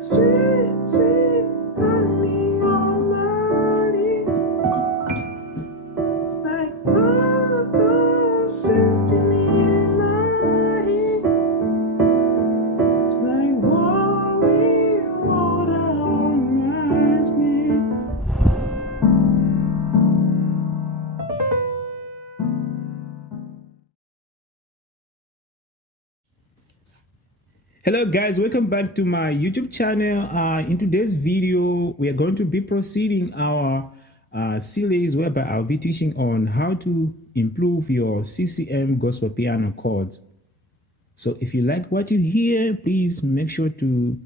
sweet, sweet honey almighty. It's like symphony in my head. It's like holy water on my skin. Hello guys, welcome back to my YouTube channel. In today's video, we are going to be proceeding our series whereby I'll be teaching on how to improve your CCM gospel piano chords. So if you like what you hear, please make sure to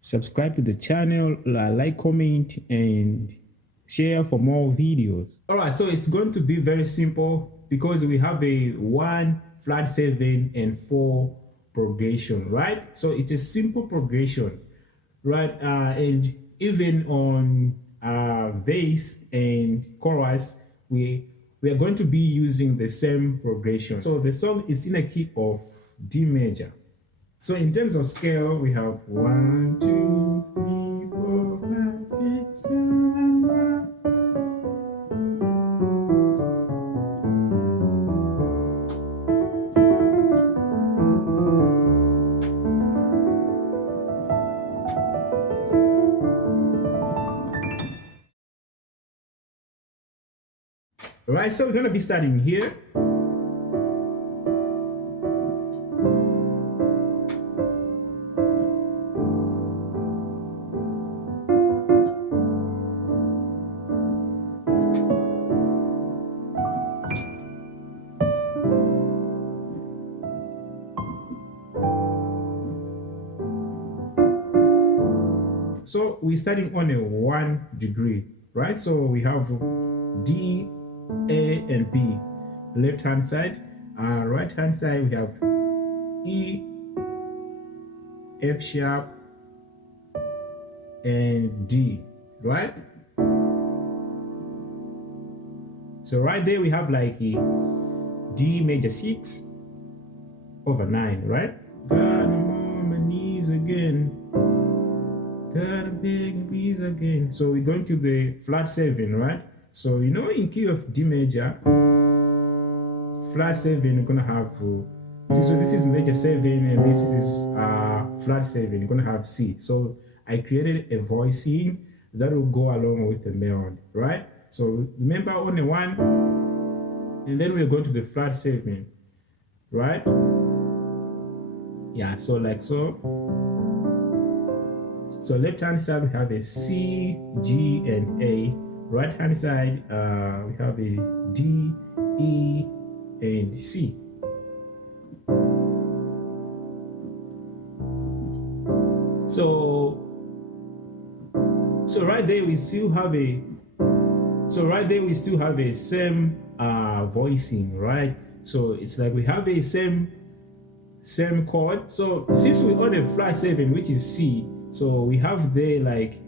subscribe to the channel, like, comment, and share for more videos. All right, so it's going to be very simple because we have a 1, flat 7, and 4 progression, right? So it's a simple progression, right? And even on bass and chorus, we are going to be using the same progression. So the song is in a key of D major. So in terms of scale, we have 1, 2, 3, 4, 5, 6, 7, 8. Right, so we're going to be starting here. So we're starting on a 1 degree, right? So we have D, A, and B. Left hand side. Right hand side we have E, F sharp, and D, right? So right there we have like a D major 6 over 9, right? Got on my knees again. Gotta beg please again. So we're going to the flat 7, right? So you know, in key of D major, flat 7, you're gonna have so this is major 7 and this is flat 7. You're gonna have C. So I created a voicing that will go along with the melody, right? So remember on the 1, and then we're going to the flat 7, right? Yeah, so like so. So left hand side we have a C, G, and A. Right hand side we have a D, E, and C. So right there we still have a same voicing, right? So it's like we have a same chord. So since we're on a flat 7, which is C, so we have there like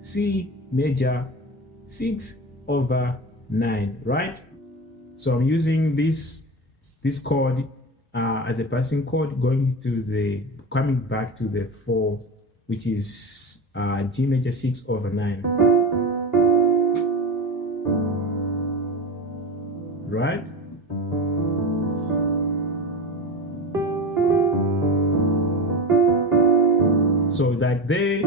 C major 6 over 9, right? So I'm using this chord as a passing chord, coming back to the 4, which is G major 6 over 9, right? So that there,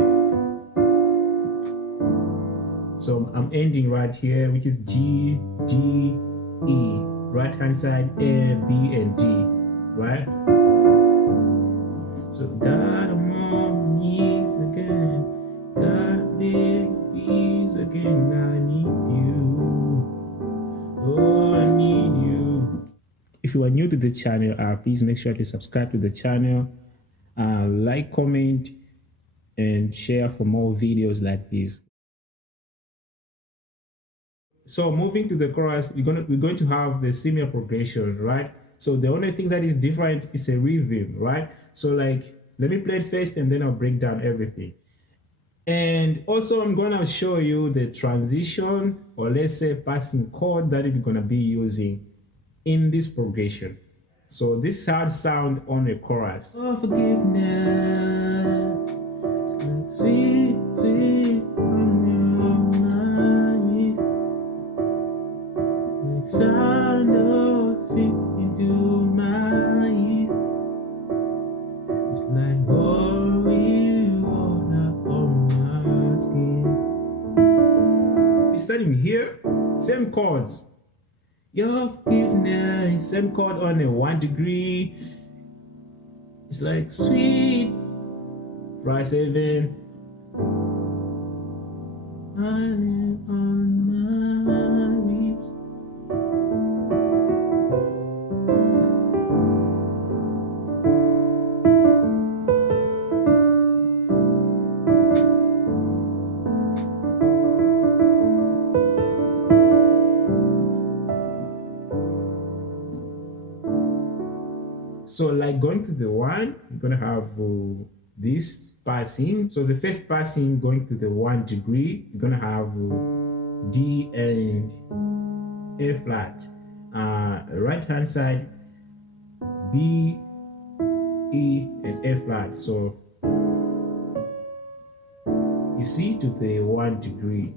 so I'm ending right here, which is G, D, E, right hand side A, B, and D, right? So God, I'm on my knees again, God, big please again, I need you, oh I need you. If you are new to the channel, please make sure to subscribe to the channel, like, comment, and share for more videos like this. So moving to the chorus, we're going to have the similar progression, right? So the only thing that is different is a rhythm, right? So like, let me play it first and then I'll break down everything. And also I'm gonna show you the transition, or let's say passing chord, that we're gonna be using in this progression. So this is how it sounds on a chorus. Oh, forgiveness. starting here, same chords. Your forgiveness, same chord on a 1 degree. It's like sweet, flat 7. Honey on my lips. So like going to the 1, you're gonna have this passing. So the first passing going to the 1 degree, you're gonna have D and A flat. Right hand side, B, E, and A flat. So you see to the 1 degree.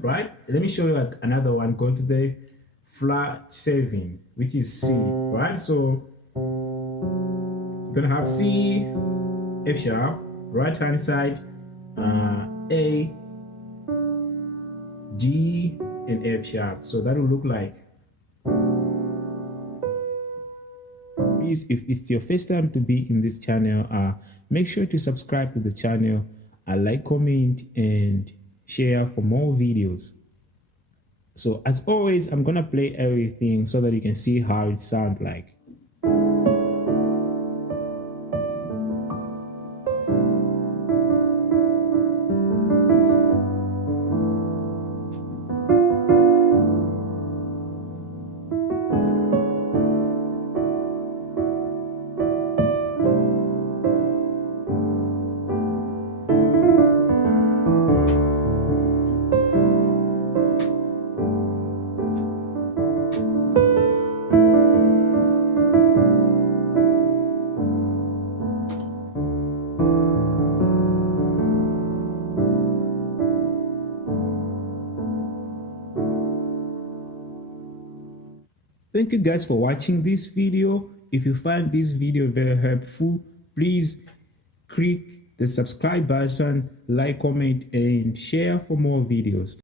Right? Let me show you another one going to the flat 7, which is C, right? So it's gonna have C, F sharp, right hand side, A, D, and F sharp. So that will look like. Please, if it's your first time to be in this channel, make sure to subscribe to the channel, like, comment, and share for more videos. So as always, I'm gonna play everything so that you can see how it sounds like. Thank you guys for watching this video. If you find this video very helpful, please click the subscribe button, like, comment, and share for more videos.